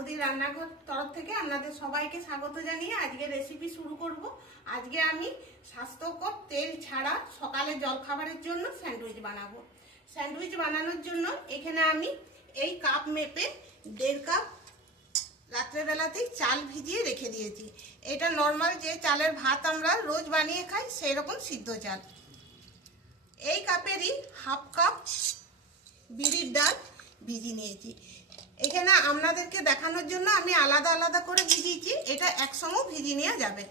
বৌদি রান্নাঘর তরফ থেকে আপনাদের সবাইকে স্বাগত জানিয়ে আজকে রেসিপি শুরু করব। আজকে আমি স্বাস্থ্যকর তেল ছাড়া সকালে জলখাবারের জন্য স্যান্ডউইচ বানাবো। স্যান্ডউইচ বানানোর জন্য এখানে আমি এই কাপ মেপে দেড় কাপ রাত্রেবেলাতেই চাল ভিজিয়ে রেখে দিয়েছি। এটা নর্মাল যে চালের ভাত আমরা রোজ বানিয়ে খাই সেই রকম সিদ্ধ চাল। এই কাপেরই হাফ কাপ বিড়ির ডাল ভিজিয়ে নিয়েছি। এখানে আপনাদেরকে দেখানোর জন্য আমি আলাদা আলাদা করে ভিজিয়েছি। এটা একসঙ্গে ভিজিয়ে নেওয়া যাবে।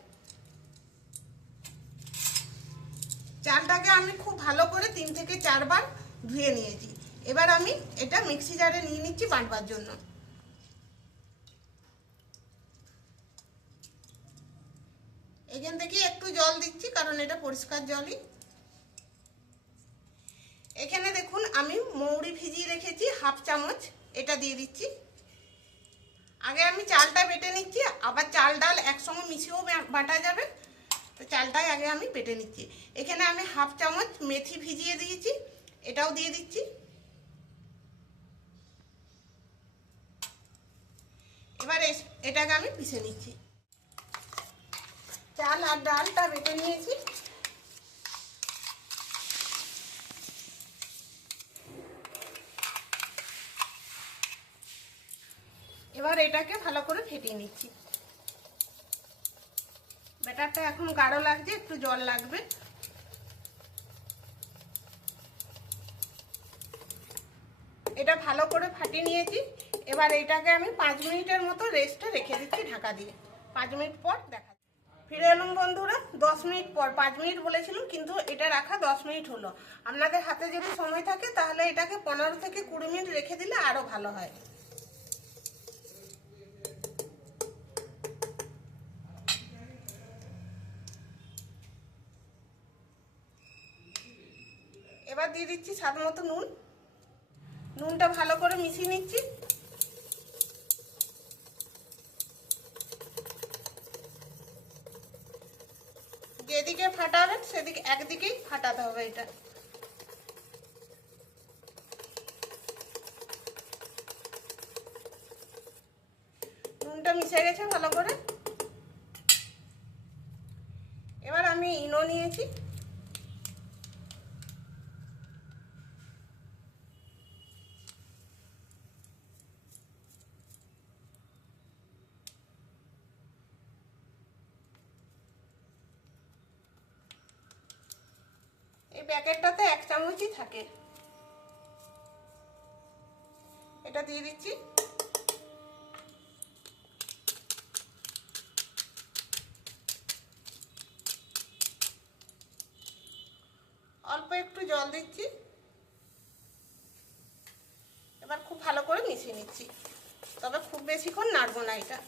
চালটাকে আমি খুব ভালো করে তিন থেকে চারবার ধুয়ে নিয়েছি। এবার আমি এটা মিক্সি জারে নিয়ে নিচ্ছি বাটবার জন্য। এখান থেকে একটু জল দিচ্ছি, কারণ এটা পরিষ্কার জলই। এখানে দেখুন, আমি মৌরি ভিজিয়ে রেখেছি হাফ চামচ। এটা দিয়ে দিচ্ছি। আগে আমি চালটা বেটে নিচ্ছি, আবার চাল ডাল একসঙ্গে মিশিয়েও বাটা যাবে। তো চালটাই আগে আমি বেটে নিচ্ছি। এখানে আমি হাফ চামচ মেথি ভিজিয়ে দিয়েছি, এটাও দিয়ে দিচ্ছি। এবার এটাকে আমি পিষে নিচ্ছি। চাল আর ডালটা বেটে নিয়েছি। এবার এটাকে ভালো করে ফেটিয়ে নিচ্ছি। ব্যাটারটা এখন গাঢ় লাগছে, একটু জল লাগবে। এটা ভালো করে ফাটিয়ে নিয়েছি। এবার এটাকে আমি পাঁচ মিনিটের মতো রেস্টে রেখে দিচ্ছি ঢাকা দিয়ে। পাঁচ মিনিট পর দেখা ফিরে এলাম বন্ধুরা, দশ মিনিট পর, পাঁচ মিনিট বলেছিলাম, কিন্তু এটা রাখা দশ মিনিট হলো। আপনাদের হাতে যদি সময় থাকে, তাহলে এটাকে পনেরো থেকে কুড়ি মিনিট রেখে দিলে আরও ভালো হয়। এবার দিয়ে দিচ্ছি স্বাদ মতো নুন। নুনটা ভালো করে মিশিয়ে নিচ্ছি। যেদিকে ফাটাবেন সেদিকে একদিকেই ফাটাতে হবে এটা। নুনটা মিশে গেছে ভালো করে। এবার আমি ইনো নিয়েছি। থাকে এটা দিয়ে দিচ্ছি। অল্প একটু জল দিচ্ছি। এবার খুব ভালো করে মিশিয়ে নিচ্ছি। তবে খুব বেশিক্ষণ নাড়বো না এটা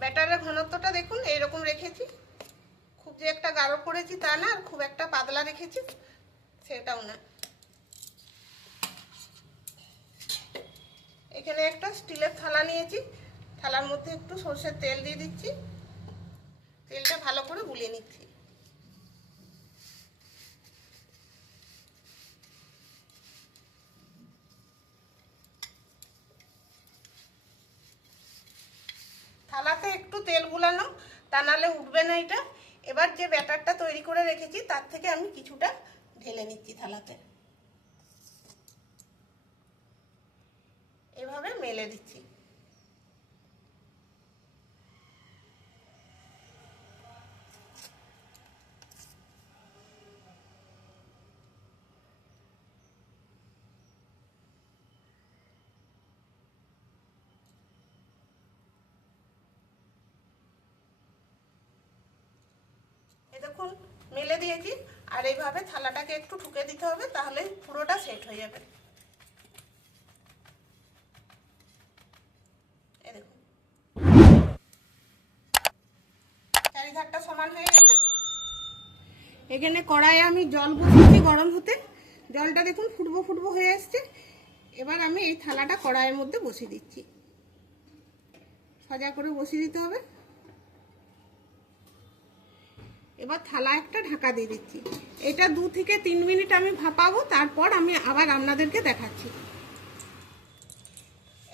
ব্যাটারের ঘনত্বটা দেখুন এইরকম রেখেছি খুব যে একটা গাঢ় করেছি তা না, আর খুব একটা পাতলা রেখেছি, সেটাও না। এখানে একটা স্টিলের থালা নিয়েছি, থালার মধ্যে একটু সর্ষের তেল দিয়ে দিচ্ছি, তেলটা ভালো করে গুলিয়ে নিচ্ছি। থালাতে একটু তেল গুলানো, তা নাহলে উঠবে না এটা। এবার যে ব্যাটারটা তৈরি করে রেখেছি, তার থেকে আমি কিছুটা ঢেলে নিচ্ছি থালাতে। এভাবে মেলে দিচ্ছি এই দেখুন মেলে দিয়েছি আর এইভাবে থালাটাকে একটু ঠুকে দিতে হবে, তাহলে পুরোটা সেট হয়ে যাবে। চারিধারটা সমান হয়ে গেছে। এখানে কড়াইয়ে আমি জল বসিয়েছি গরম হতে। জলটা দেখুন ফুটবো ফুটবো হয়ে আসছে। এবার আমি এই থালাটা কড়াইয়ের মধ্যে বসিয়ে দিচ্ছি। সোজা করে বসিয়ে দিতে হবে। এবার থালা একটা ঢাকা দিয়ে দিচ্ছি। এটা দু থেকে তিন মিনিট আমি ভাপাবো, তারপর আমি আবার আপনাদেরকে দেখাচ্ছি।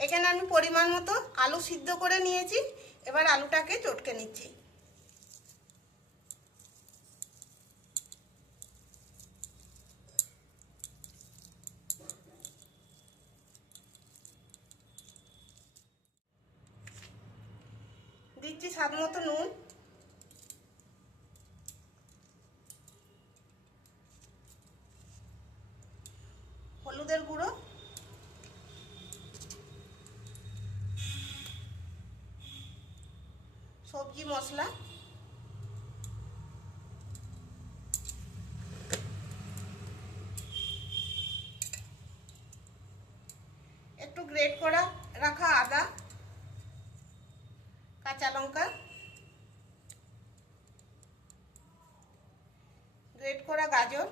এখানে আমি পরিমাণ মতো আলু সিদ্ধ করে নিয়েছি, এবার আলুটাকে চটকে নিচ্ছি। দিচ্ছি স্বাদ মতো নুন হলুদের গুঁড়ো সবজি মশলা একটু গ্রেট করা, রাখা আদা, কাঁচা লঙ্কা গ্রেট করা গাজর,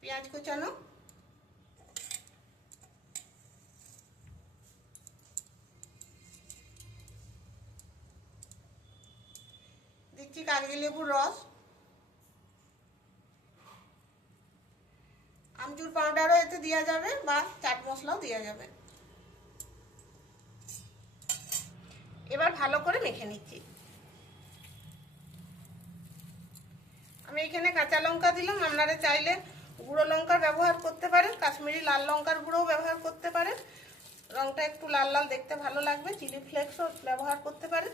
পেঁয়াজ কুচানো, দিচ্ছি কাগজি লেবুর রস। আমচুর পাউডারও এতে দেওয়া যাবে বা চাট মশলাও দেওয়া যাবে। এবার ভালো করে মেখে নিচ্ছি। আমি এখানে কাঁচা লঙ্কা দিলাম, আপনারা চাইলে গুঁড়ো লঙ্কার ব্যবহার করতে পারেন, কাশ্মীরি লাল লঙ্কার গুঁড়োও ব্যবহার করতে পারেন। রংটা একটু লাল লাল দেখতে ভালো লাগবে, চিলি ফ্লেক্সও ব্যবহার করতে পারেন।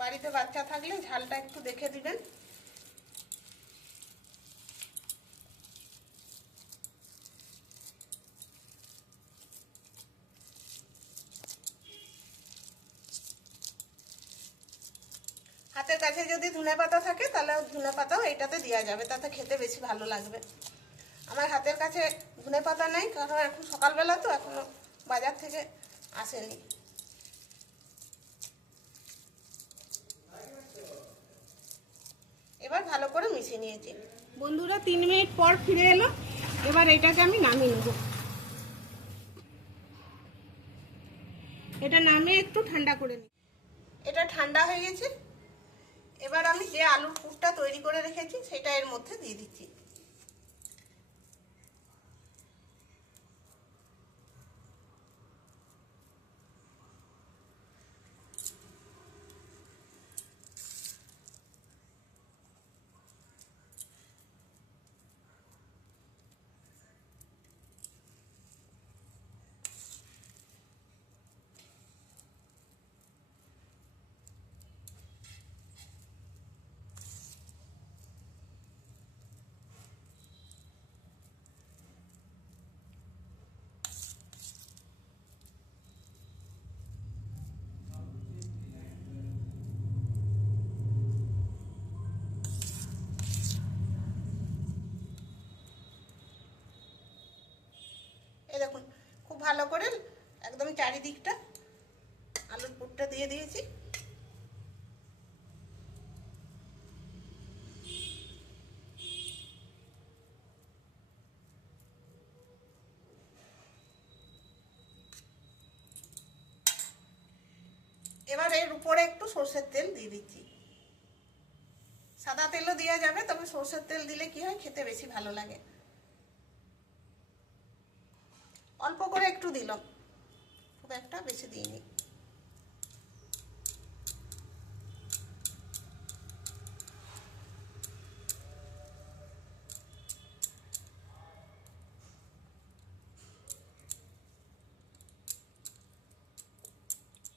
বাড়িতে বাচ্চা থাকলে ঝালটা একটু দেখে দিবেন হাতের কাছে যদি ধনে পাতা থাকে তাহলে ধনে পাতাও এইটাতে দেওয়া যাবে তাতে খেতে বেশি ভালো লাগবে। আমার হাতের কাছে ধনে পাতা নেই কারণ এখন সকালবেলা তো এখনও বাজার থেকে আসেনি। এবার ভালো করে মিশিয়ে নিয়েছি। বন্ধুরা তিন মিনিট পর ফিরে এলো। এবার এটাকে আমি নামিয়ে নেব। এটা নামিয়ে একটু ঠান্ডা করে নিই এটা ঠান্ডা হয়ে গেছে। এবার আমি যে আলুর পুরটা তৈরি করে রেখেছি সেটা এর মধ্যে দিয়ে দিচ্ছি এই দেখুন খুব ভালো করে একদম চারিদিকটা আলুর পুরটা দিয়ে দিয়েছি। এবার এর উপরে একটু সর্ষের তেল দিয়ে দিচ্ছি। সাদা তেলও দেওয়া যাবে, তবে সর্ষের তেল দিলে কি হয়, খেতে বেশি ভালো লাগে অল্প করে একটু দিলাম। খুব একটা বেশি দিইনি।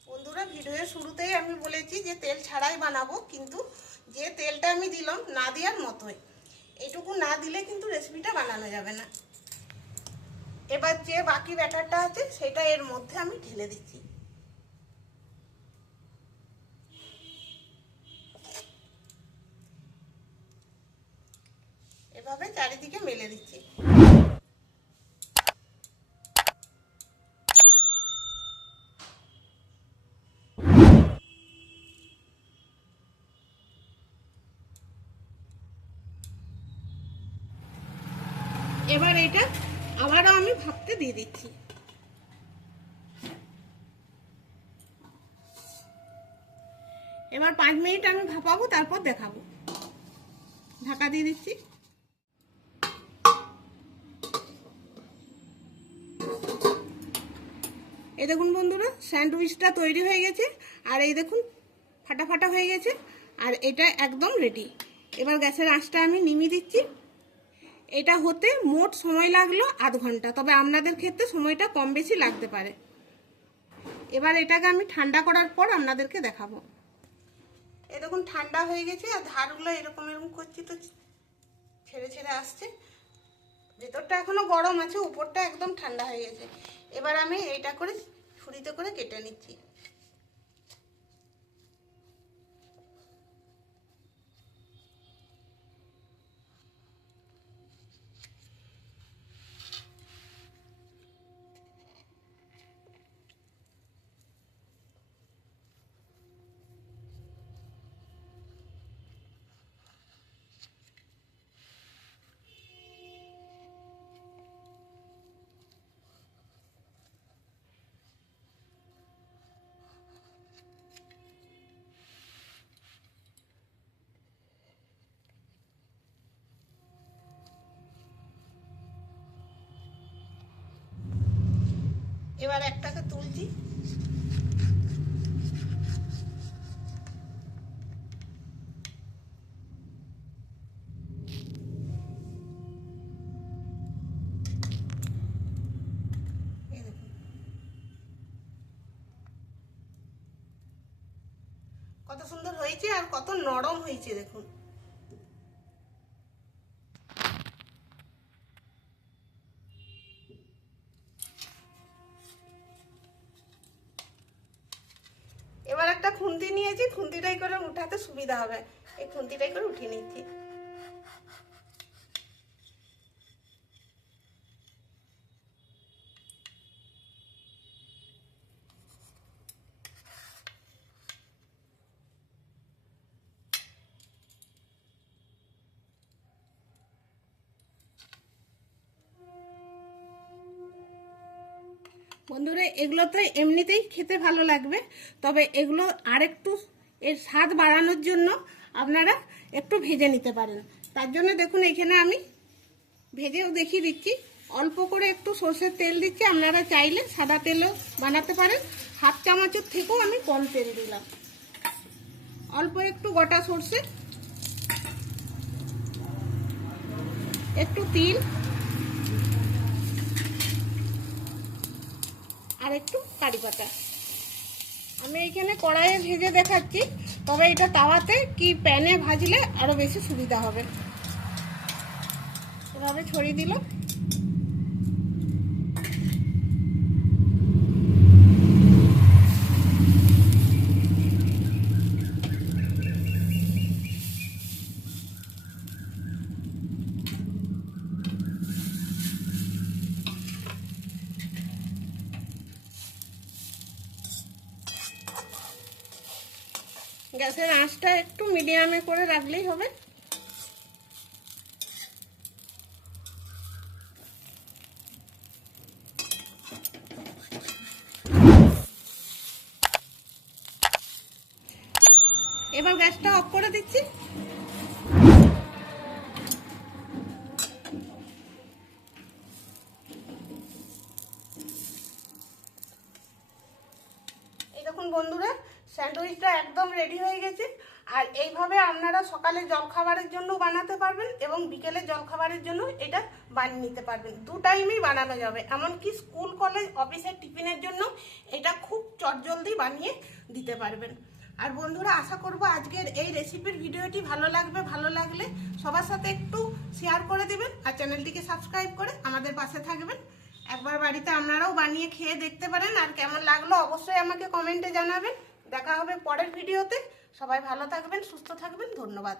বন্ধুরা ভিডিওর শুরুতেই আমি বলেছি যে তেল ছাড়াই বানাবো, কিন্তু যে তেলটা আমি দিলাম না দেওয়ার মতোই। এইটুকু না দিলে কিন্তু রেসিপিটা বানানো যাবে না। এবার যে বাকি ব্যাটারটা আছে, সেটা এর মধ্যে আমি ঢেলে দিচ্ছি। এভাবে চারিদিকে মেলে দিচ্ছি। এবার এটা ভাপতে দিয়ে দিচ্ছি। এবার পাঁচ মিনিট আমি ভাপাবো, তারপর দেখাবো। ঢাকা দিয়ে দিচ্ছি। এই দেখুন বন্ধুরা, স্যান্ডউইচটা তৈরি হয়ে গেছে, আর এই দেখুন ফাটা ফাটা হয়ে গেছে, আর এটা একদম রেডি এবার গ্যাসের আঁচটা আমি নিমিয়ে দিচ্ছি। এটা হতে মোট সময় লাগল আধ ঘণ্টা। তবে আপনাদের ক্ষেত্রে সময়টা কম বেশি লাগতে পারে। এবার এটাকে আমি ঠান্ডা করার পর আপনাদেরকে দেখাবো। এ দেখুন, ঠান্ডা হয়ে গেছে, আর ধারগুলো এরকম এরকম করছি তো, ছেড়ে ছেড়ে আসছে। ভেতরটা এখনও গরম আছে, উপরটা একদম ঠান্ডা হয়ে গেছে। এবার আমি এইটা করে ছুরিতে করে কেটে নিচ্ছি। এবার একটাকে তুলছি। কত সুন্দর হয়েছে আর কত নরম হয়েছে দেখুন একটা খুন্তি নিয়েছি খুন্তিটাই করে উঠাতে সুবিধা হবে। এই খুন্তিটাই করে উঠিয়ে নিচ্ছি বন্ধুরা এগুলো তো এমনিতেই খেতে ভালো লাগবে। তবে এগুলো আরেকটু এর স্বাদ বাড়ানোর জন্য আপনারা একটু ভেজে নিতে পারেন। তার জন্য দেখুন, এখানে আমি ভেজেও দেখিয়ে দিচ্ছি। অল্প করে একটু সর্ষের তেল দিচ্ছি। আপনারা চাইলে সাদা তেলও বানাতে পারেন। হাফ চামচের থেকেও আমি কম তেল দিলাম। অল্প একটু গোটা সর্ষে। একটু তিল। আর একটু কারি পাতা। আমি এইখানে কড়াইয়ে ভেজে দেখাচ্ছি, তবে এটা তাওয়াতে কি প্যানে ভাজলে আরও বেশি সুবিধা হবে। এভাবে ছড়িয়ে দিল। গ্যাসের আঁচটা একটু মিডিয়ামে করে রাখলেই হবে। এবার গ্যাসটা অফ করে দিচ্ছি। দেখুন বন্ধুরা স্যান্ডউইচটা একদম রেডি হয়ে গেছে। আর এইভাবে আপনারা সকালে জলখাবারের জন্য বানাতে পারবেন এবং বিকেলে জলখাবারের জন্য এটা বানিয়ে নিতে পারবেন। দু টাইমেই বানানো যাবে। এমনকি স্কুল, কলেজ, অফিসের টিফিনের জন্য এটা খুব চটজলদি বানিয়ে দিতে পারবেন। আর বন্ধুরা, আশা করব আজকের এই রেসিপির ভিডিওটি ভালো লাগবে। ভালো লাগলে সবার সাথে একটু শেয়ার করে দেবেন আর চ্যানেলটিকে সাবস্ক্রাইব করে আমাদের পাশে থাকবেন। একবার বাড়িতে আপনারাও বানিয়ে খেয়ে দেখতে পারেন। আর কেমন লাগল অবশ্যই আমাকে কমেন্টে জানাবেন। দেখা হবে পরের ভিডিওতে। সবাই ভালো থাকবেন সুস্থ থাকবেন ধন্যবাদ।